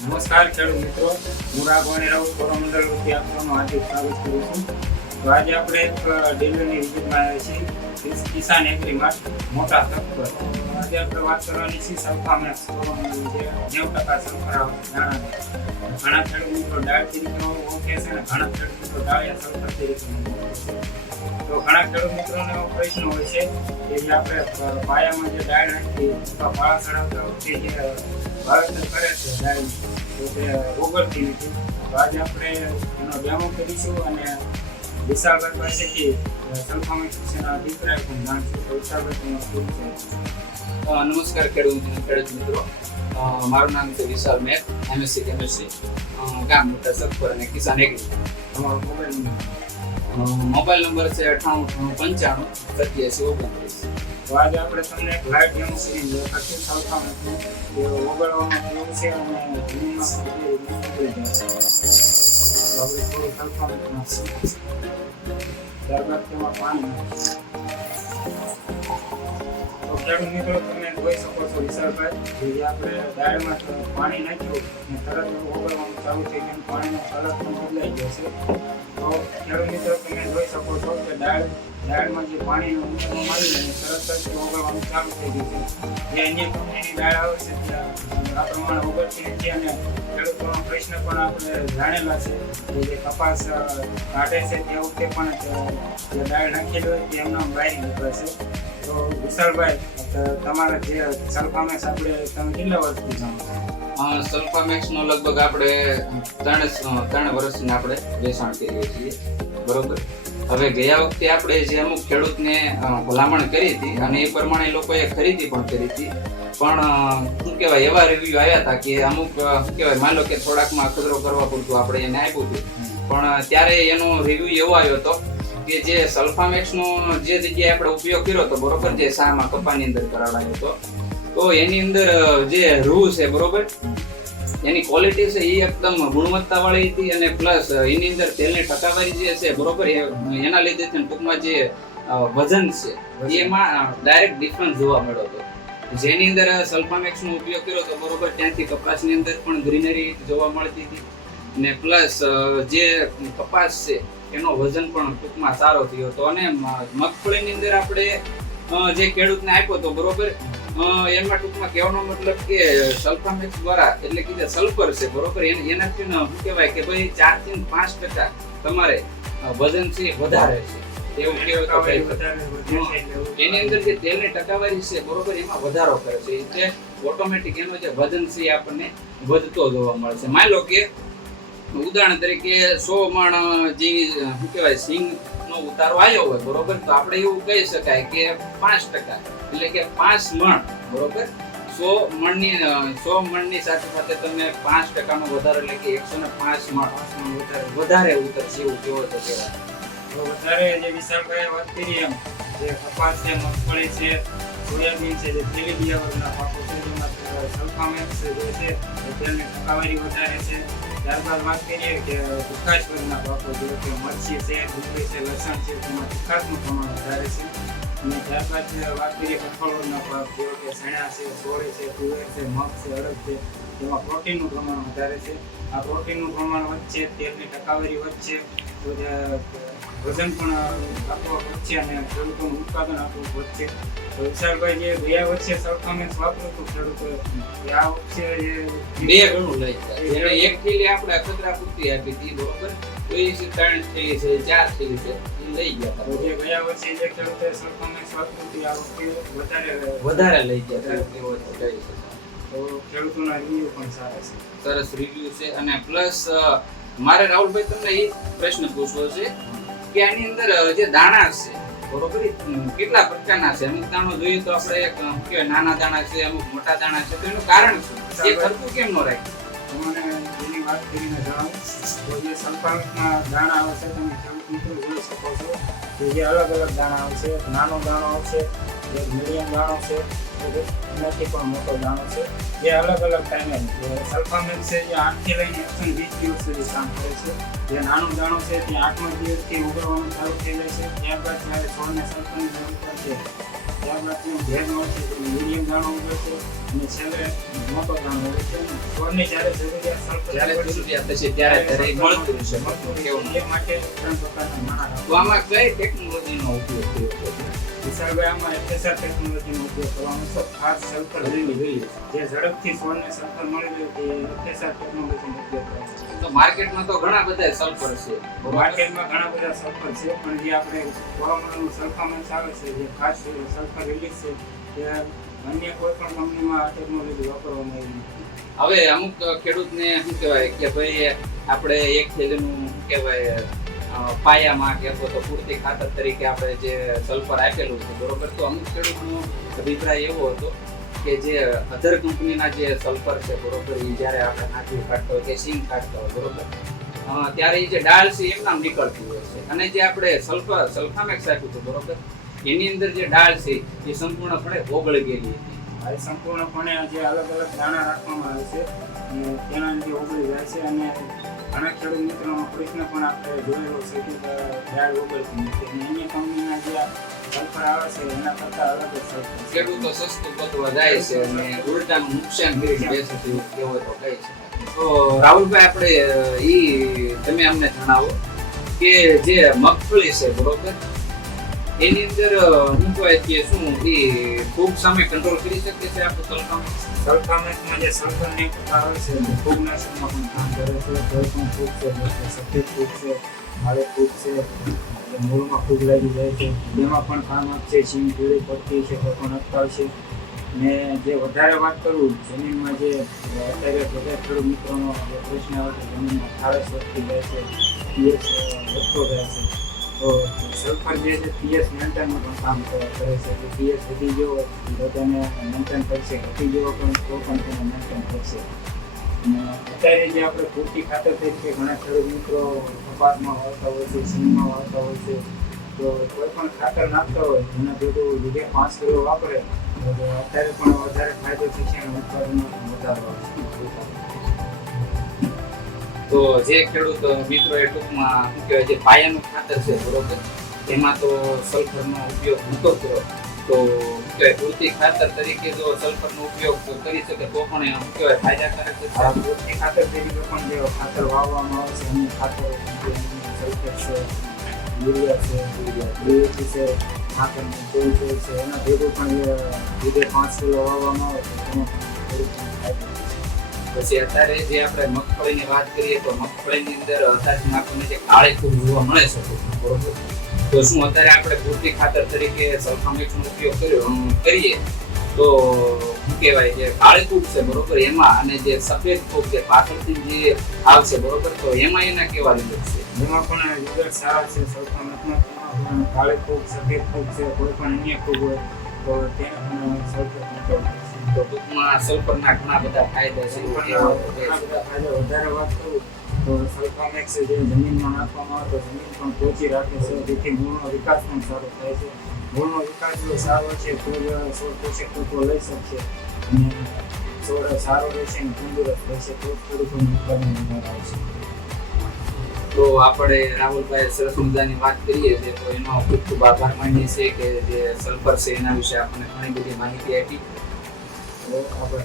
નમસ્કાર ખેડૂત મિત્રો, હું રાઘવાણી રાઉત કોરોમંડળ વતી આપનું હાર્દિક સ્વાગત કરું છું. તો આજે આપણે એક ડેલીની વિઝિટમાં આવ્યા છીએ કિસાન એગ્રીમાં મોટા તક પર. આજે આપણે વાત કરવાની છે સલ્ફામેક્સ જે 90% સલ્ફર દાણા. ઘણા ખેડૂત મિત્રો ડાળ તરીકે ઓળખે છે અને ઘણા ખેડૂત મિત્રો ડાળિયા સલ્ફર તરીકે ઓળખે છે. તો ઘણા ખેડૂત મિત્રોને એવો પ્રશ્ન હોય છે કે જે આપણે પાયામાં જે ડાળ નાખી અથવા પાળા ચડાવતા વખતે જે વાવેતર કરે છે ડાળ તો તે ઓગળતી નથી. તો આજે આપણે એનો ડેમો કરીશું અને વિશાલભાઈ પાસેથી સલ્ફામેક્સ વિશેના અભિપ્રાય પણ જાણશું. તો વિશાલભાઈ તમારું શું છે? નમસ્કાર ખેડૂત મિત્રો, મારું નામ છે વિશાલ મેક, એમએસસી કેમેસ્ટ્રી, ગામ મોટા સગપર અને કિસાન એગ્રી. તમારો મોબાઈલ નંબર છે 9895 8729. તો આજે આપણે તમને એક લાઈવ ડેમો કરીને દેખાડશું સલ્ફામેક્સનું જે ઓગળવામાં કેવું છે અને જમીનમાં કેવી રીતે ઓગળી જાય છે. તો આપણે થોડું સલ્ફામેક્સ નાખીશું, ત્યારબાદ તેમાં પાણી નાખીશું. તો ખેડૂત મિત્રો તમે જોઈ શકો છો વિશાલભાઈ કે જે આપણે ડાળમાં પાણી નાખ્યું અને તરત ઓગળવાનું ચાલુ થઈ ગયું, પાણીનો કલર પણ બદલાઈ ગયો છે. તો ખેડૂત મિત્રો તમે જોઈ શકો છો કે ડાળમાં જે પાણીનો ઉમેરવામાં આવી અને તરત જ ઓગળવાનું ચાલુ થઈ ગયું છે. જે અન્ય કંપનીની ડાળ આવે છે ત્યાં આ પ્રમાણે ઓગળતી નથી અને ખેડૂતોનો પ્રશ્ન પણ આપણે જાણેલા છે કે જે કપાસ કાઢે છે તે વખતે પણ જે ડાળ નાખેલી હોય તે એમના બહાર નીકળે છે. તો વિશાલભાઈ તમારા જે સલ્ફામેક્સ આપણે તમે કેટલા વર્ષથી જાણો છો? સલ્ફામેક્સનો લગભગ આપણે 3 વર્ષથી આપણે વેચાણ કરીએ છીએ, બરોબર. હવે ગયા વખતે આપણે જે અમુક ખેડૂતને ભલામણ કરી હતી અને એ પ્રમાણે લોકોએ ખરીદી પણ કરી હતી, પણ શું કહેવાય એવા રિવ્યુ આવ્યા હતા કે અમુક શું કહેવાય માન લો કે થોડાકમાં ખતરો કરવા પૂરતું આપણે એને આપ્યું હતું, પણ ત્યારે એનો રિવ્યુ એવો આવ્યો હતો કે જે સલ્ફામેક્સનો જે જગ્યાએ આપણે ઉપયોગ કર્યો હતો, બરોબર, જે સામાં કપાની અંદર કરાવડાયો હતો, તો એની અંદર જે રૂ છે, બરોબર, એની ક્વોલિટી છે એ એકદમ ગુણવત્તાવાળી હતી અને પ્લસ એની અંદર તેલની ટકાવારી જે છે, બરોબર, એના લીધે ટૂંકમાં જે વજન છે એમાં ડાયરેક્ટ ડિફરન્સ જોવા મળ્યો હતો. જેની અંદર સલ્ફામેક્સનો ઉપયોગ કર્યો હતો, બરોબર, ત્યાંથી કપાસની અંદર પણ ગ્રીનરી જોવા મળતી હતી અને પ્લસ જે કપાસ છે એનો વજન પણ ટૂંકમાં સારો થયો હતો. અને મગફળીની અંદર આપણે જે ખેડૂતને આપ્યો હતો, બરોબર, એમાં ટૂંકમાં કહેવાનો મતલબ કે સલ્ફામેક્સ દ્વારા એટલે કે જે સલ્ફર છે, બરોબર, એનાથી શું કહેવાય કે ભાઈ 4 થી 5% તમારે વજન છે વધારે છે એવું કહેવાય. એની અંદર જે તેલની ટકાવારી છે, બરોબર, એમાં વધારો કરે છે એટલે ઓટોમેટિક એનો જે વજન છે એ આપણને વધતો જોવા મળશે. માની લો કે ઉદાહરણ તરીકે 100 મણ જેવી શું કહેવાય સિંગ નો ઉતારો આવ્યો હોય, બરોબર, તો આપણે એવું કહી શકાય કે 5% એટલે કે 5 મણ, બરોબર, 100 મણની સાથે સાથે તમે 5% નો વધારો એટલે કે 105 મણ વધારે ઉતરશે એવું કેવો તો કહેવાય. તો વધારે જે વિશાલભાઈ વાત કરી એમ જે કપાસ છે, મગફળી છે, સોયાબીન છે, જે તેલીબિયા વર્ગના પાકો છે જેમાં સલ્ફામેક્સ જે છે તેલની ટકાવારી વધારે છે. ત્યારબાદ વાત કરીએ કે તીખાશ વર્ગના પાકો જેવો કે મરચી છે, ડુંગળી છે, લસણ છે, તેમાં તીખાશનું પ્રમાણ વધારે છે. અને ત્યારબાદ વાત કરીએ કઠોળ વર્ગના પાક જેવો કે ચણા છે, ચોળી છે, તુવેર છે, મગ છે, અડદ છે, તેમાં પ્રોટીનનું પ્રમાણ વધારે છે. આ પ્રોટીનનું પ્રમાણ વધશે, તેલની ટકાવારી વધશે, તો વજન પણ આપણું વધશે અને ખેડૂતોનું ઉત્પાદન આપણું વધશે. તો વિશાલભાઈ જે ગયા વર્ષે સલ્ફામેક્સ વાપર્યું હતું ખેડૂતોએ આ વખતે 2 ગણું લઈ જાય. એને એક થેલી આપણે અખતરા પૂરતી આપી હતી, બરોબર, તો એ 3 થેલી છે, 4 થેલી છે એ લઈ ગયા. તો જે ગયા વર્ષે જે ખેડૂતોએ સલ્ફામેક્સ વાપર્યું હતું આ વખતે વધારે લઈ ગયા એવો કહી શકાય. તો ખેડૂતોના રિવ્યુ પણ સારા છે, સરસ રિવ્યુ છે. અને પ્લસ મારે રાહુલભાઈ તમને એ પ્રશ્ન પૂછવો છે કે આની અંદર જે દાણા છે, બરોબર, કેટલા પ્રકારના છે? અમુક દાણો જોઈએ તો આપણે એક કે નાના દાણા છે, અમુક મોટા દાણા છે, તો એનું કારણ શું? એ ખર્ચું કેમ ન રાખ્યું? મને એની વાત કરીને જણાવું તો જે સલ્ફામેક્સના દાણા આવે છે તમે ખેડૂત મિત્રો જોઈ શકો છો કે જે અલગ અલગ દાણા આવે છે. નાનો દાણો આવશે, એક મીડિયમ દાણો છે, એનાથી પણ મોટો દાણો છે, જે અલગ અલગ ટાઈમે સલ્ફામેક્સ છે જે 8 થી લઈને 120 દિવસ સુધી કામ કરે છે. જે નાનો દાણો છે તે 8મા દિવસથી ઉગરવાનું ચાલુ થઈ જાય છે. ત્યારબાદ જ્યારે છોડને સલ્ફરની જરૂર પડશે ત્યારબાદ ભેજ મળશે તો મીડિયમ દાણો ઉગશે અને છેલ્લે મોટો દાણો ઉગશે. છોડની જ્યારે જરૂરિયાત સલ્ફર જ્યારે જરૂરિયાત થશે ત્યારે મળતું રહેશે. એ માટે 3 પ્રકારના માળા તો આમાં કઈ ટેકનોલોજીનો ઉપયોગ થયો છે? વિશાલભાઈ આમાં FSR ટેકનોલોજીનો ઉપયોગ કરવામાં આવશે. ખાસ સલ્ફર લીલી જે ઝડપથી છોડને સલ્ફર મળી રહે તે FSR ટેકનોલોજીનો ઉપયોગ કરવામાં આવશે. તો માર્કેટમાં તો ઘણા બધા સલ્ફર છે. માર્કેટમાં ઘણા બધા સલ્ફર છે પણ જે આપણે કોરોમંડળનું સલ્ફામેક્સ આવે છે જે ખાસ સલ્ફર રિલીઝ છે તે અન્ય કોઈ પણ કંપનીમાં આ ટેકનોલોજી વાપરવામાં આવી નથી. હવે અમુક ખેડૂતને શું કહેવાય કે ભાઈ આપણે એક થેલીનું શું કહેવાય પાયામાં કે અથવા તો પૂરતી ખાતર તરીકે આપણે જે સલ્ફર આપેલું છે બરોબર, તો અમુક ખેડૂતનો અભિપ્રાય એવો હતો કે જે અધર કંપનીના જે સલ્ફર છે બરોબર, એ જ્યારે આપણે નાખવી કાઢતા હોય કે સિંગ કાઢતા હોય બરોબર, ત્યારે એ જે ડાળ છે એમનામ નીકળતી હોય છે અને જે આપણે સલ્ફામેક્સ આપ્યું હતું બરોબર, એની અંદર જે ડાળ છે એ સંપૂર્ણપણે ઓગળી ગયેલી હતી. આ સંપૂર્ણપણે જે અલગ અલગ દાણા રાખવામાં આવે છે અને તેના લીધે ઓગળી જાય છે અને ઘણા ખેડૂત મિત્રોનો પ્રશ્ન પણ આપણે જોયેલો છે કે ડાળ ઓગળતી નથી અને અન્ય કંપનીના જે સલ્ફર આવે છે એના કરતાં અલગ જ સલ્ફર છે. ખેડૂતો સસ્તું ગોતવા જાય છે અને ઉલટાનું નુકસાન કરી બેસે છે એવું કહેવાય તો કહી શકાય. તો રાહુલભાઈ આપણે તમે અમને જણાવો કે જે મગફળી છે બરોબર, એની અંદર શું કહેવાય કે શું એ ફૂગ સામે કંટ્રોલ કરી શકે છે આપણું સલ્ફામેક્સમાં જે સલ્ફરની આવે છે તે ફૂગનાશકમાં પણ કામ કરે છે. કોઈ પણ ફૂગ છે સફેદ ફૂગ છે, કાળી ફૂગ છે, મૂળમાં ફૂગ લાગી જાય છે એમાં પણ કામ આપશે. છીણ પીળી પડતી છે તો પણ અટકાવશે. ને જે વધારે વાત કરું જમીનમાં જે અત્યારે બધા ખેડૂત મિત્રોનો જે પ્રશ્ન આવે છે જમીનમાં ખારસ વધતી જાય છે, પીએચ વધતો જાય છે, તો સલ્ફર જે છે પીએચ મેન્ટેનમાં પણ કામ કરે છે. કે પીએચ વધી ગયો તો તેને મેન્ટેન કરશે, ઘટી ગયો પણ તો પણ તેને મેન્ટેન કરશે. અને અત્યારે જે આપણે પૂરતી ખાતર તરીકે ઘણા ખેડૂત મિત્રો કપાસમાં વાવતા હોય છે, સિંગમાં વાવતા હોય છે, તો કોઈ પણ ખાતર નાખતા હોય એના ભેગું લીધે 5 કિલો વાપરે તો અત્યારે પણ વધારે ફાયદો થશે અને ઉત્પાદનમાં પણ વધારો આવશે. તો જે ખેડૂત મિત્રો એ ટૂંકમાં શું કહેવાય જે પાયાનું ખાતર છે બરોબર, એમાં તો સલ્ફરનો ઉપયોગ નહોતો કર્યો, તો શું કહેવાય પૂરતી ખાતર તરીકે જો સલ્ફરનો ઉપયોગ કરી શકે તો પણ શું કહેવાય ફાયદાકારક છે. આ પૂરતી ખાતર તરીકે પણ જે ખાતર વાવવામાં આવે છે અન્ય ખાતર સલ્ફર છે, યુરિયા છે, ડીએપી છે, ખાતરની કોઈ છે એના ભેગું પણ લીધે 5 કિલો વાવવામાં આવે તો એમાં પણ થોડું ફાયદો. પછી અત્યારે જે આપણે મગફળીની વાત કરીએ તો મગફળીની અંદર અત્યારે આપણને જે કાળી ફૂગ જોવા મળે છે બરોબર, તો શું અત્યારે આપણે પૂરતી ખાતર તરીકે સલ્ફામેક્સનો ઉપયોગ કરીએ તો શું કહેવાય જે કાળી ફૂગ છે બરોબર એમાં અને જે સફેદ ફૂગ છે પાછળથી જે આવશે બરોબર, તો એમાં એના કેવા રિઝલ્ટ છે? એમાં પણ રિઝલ્ટ સારા છે. સલ્ફામેક્સમાં પણ કાળી ફૂગ, સફેદ ફૂગ છે, કોઈ પણ અન્ય ફૂગ હોય તો તેને પણ સલ્ફર કંટ્રોલ કરશે. તો ટૂંકમાં સલ્ફરના ઘણા બધા ફાયદા છે. વધારે વાત કરું તો સલ્ફામેક્સ જે જમીનમાં નાખવામાં આવે તો જમીન પણ પોચી રાખે છે, જેથી મૂળનો વિકાસ પણ સારો થાય છે. મૂળનો વિકાસ જો સારો છે તો જ છોડ પોષક તત્વો લઈ શકશે અને છોડ સારો રહેશે અને તંદુરસ્ત રહેશે તો ખેડૂતોનું ઉત્પાદન વધારે આવશે. તો આપણે રાહુલભાઈ સરસ મજાની વાત કરીએ છીએ તો એનો ખૂબ ખૂબ આભાર માનીએ છીએ કે જે સલ્ફર છે એના વિશે આપણને ઘણી બધી માહિતી આપી. તો આપણે